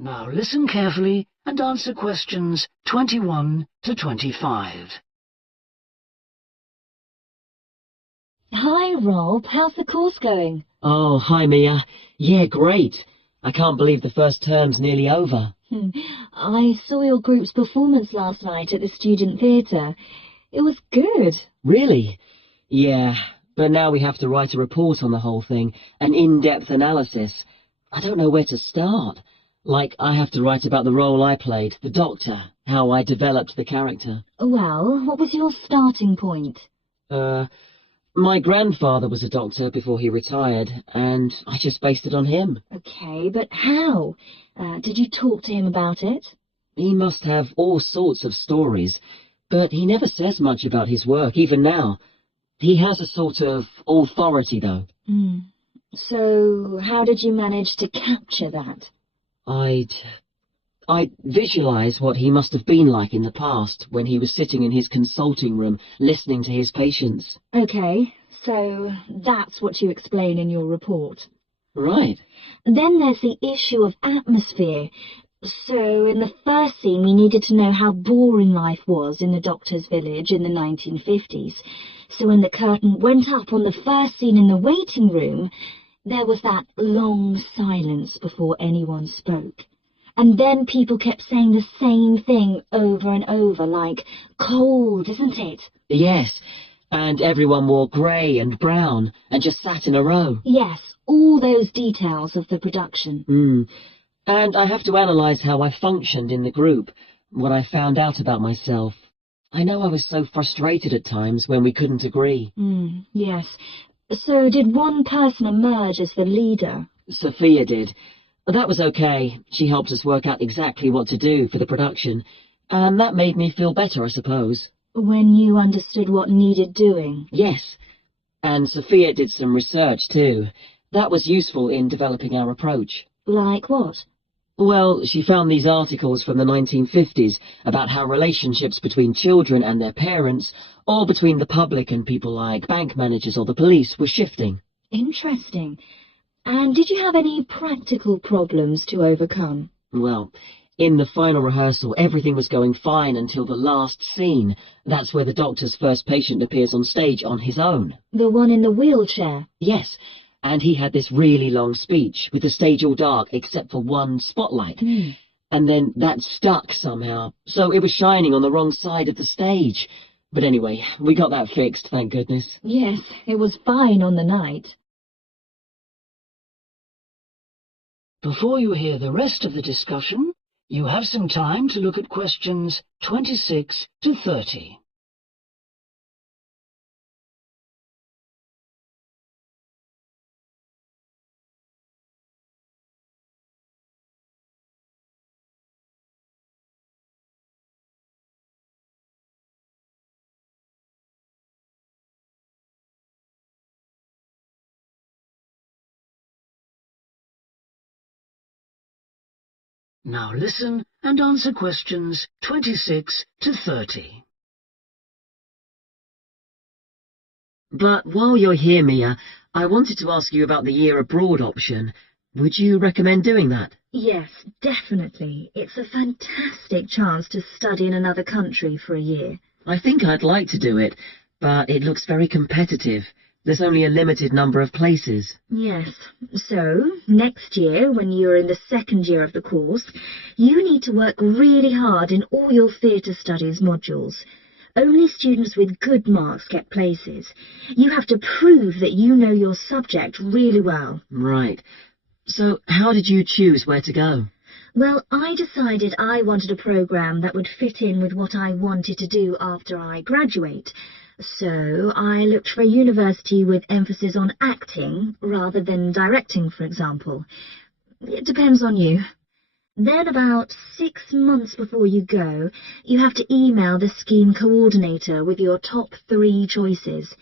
Now listen carefully and answer questions 21 to 25. Hi, Rob. How's the course going? Oh, hi, Mia. Yeah, great. I can't believe the first term's nearly over. I saw your group's performance last night at the student theatre. It was good. Really? Yeah, but now we have to write a report on the whole thing, an in-depth analysis. I don't know where to start. Like, I have to write about the role I played, the doctor, how I developed the character. Well, what was your starting point? My grandfather was a doctor before he retired, and I just based it on him. Okay, but how? Did you talk to him about it? He must have all sorts of stories, but he never says much about his work, even now. He has a sort of authority, though. So, how did you manage to capture that? I'd visualize what he must have been like in the past, when he was sitting in his consulting room, listening to his patients. Okay, so that's what you explain in your report. Right. Then there's the issue of atmosphere. So, in the first scene, we needed to know how boring life was in the doctor's village in the 1950s. So when the curtain went up on the first scene in the waiting room, there was that long silence before anyone spoke. And then people kept saying the same thing over and over, like, cold, isn't it? Yes, and everyone wore grey and brown and just sat in a row. Yes, all those details of the production. And I have to analyse how I functioned in the group, what I found out about myself. I know I was so frustrated at times when we couldn't agree. Yes. So did one person emerge as the leader? Sophia did. That was okay. She helped us work out exactly what to do for the production, and that made me feel better, I suppose. When you understood what needed doing? Yes. And Sophia did some research, too. That was useful in developing our approach. Like what? Well, she found these articles from the 1950s about how relationships between children and their parents, or between the public and people like bank managers or the police, were shifting. Interesting. And did you have any practical problems to overcome? Well, in the final rehearsal, everything was going fine until the last scene. That's where the doctor's first patient appears on stage on his own. The one in the wheelchair? Yes. And he had this really long speech, with the stage all dark except for one spotlight. And then that stuck somehow, so it was shining on the wrong side of the stage. But anyway, we got that fixed, thank goodness. Yes, it was fine on the night. Before you hear the rest of the discussion, you have some time to look at questions 26 to 30. Now listen and answer questions 26 to 30. But while you're here, Mia, I wanted to ask you about the year abroad option. Would you recommend doing that? Yes, definitely. It's a fantastic chance to study in another country for a year. I think I'd like to do it, but it looks very competitive. There's only a limited number of places. Yes. So, next year, when you're in the second year of the course, you need to work really hard in all your theatre studies modules. Only students with good marks get places. You have to prove that you know your subject really well. Right. So, how did you choose where to go? Well, I decided I wanted a programme that would fit in with what I wanted to do after I graduate. So I looked for a university with emphasis on acting rather than directing, for example. It depends on you. Then about 6 months before you go, you have to email the scheme coordinator with your top 3 choices.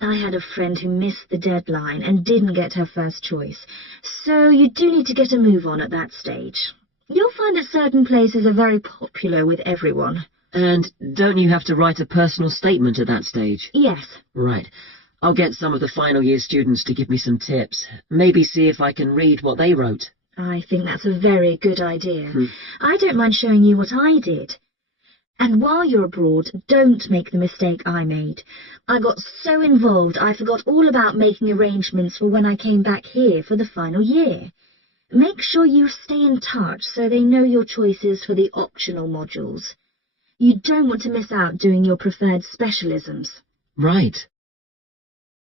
I had a friend who missed the deadline and didn't get her first choice, so you do need to get a move on at that stage. You'll find that certain places are very popular with everyone. And don't you have to write a personal statement at that stage? Yes. Right. I'll get some of the final year students to give me some tips. Maybe see if I can read what they wrote. I think that's a very good idea. I don't mind showing you what I did. And while you're abroad, don't make the mistake I made. I got so involved I forgot all about making arrangements for when I came back here for the final year. Make sure you stay in touch so they know your choices for the optional modules. You don't want to miss out doing your preferred specialisms. Right.